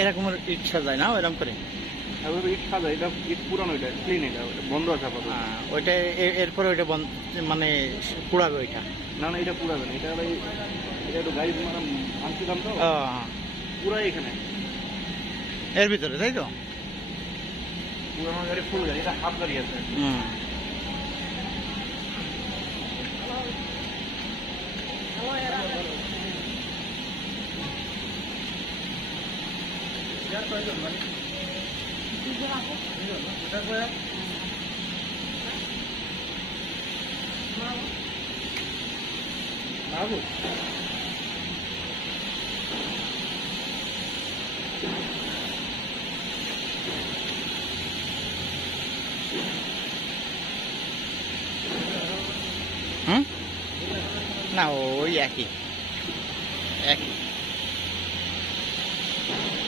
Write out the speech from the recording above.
এরকমের ইট সাজায় না এরকম করে? ইট সাজায়, এটা ইট পুরানো, এটা ক্লিন, এটা বন্ধ আছে আপাতত। ওইটা এরপরে ওইটা বন্ধ মানে পুড়াবে ওইটা? না না, এটা পুরাবে না, এটা একটু গাড়ি মানে আনছিলাম তো পুরাই এখানে এর ভিতরে, তাই তো? পুরানো গাড়ি, ফুল গাড়ি, এটা হাফ গাড়ি আছে। না ওই একই একই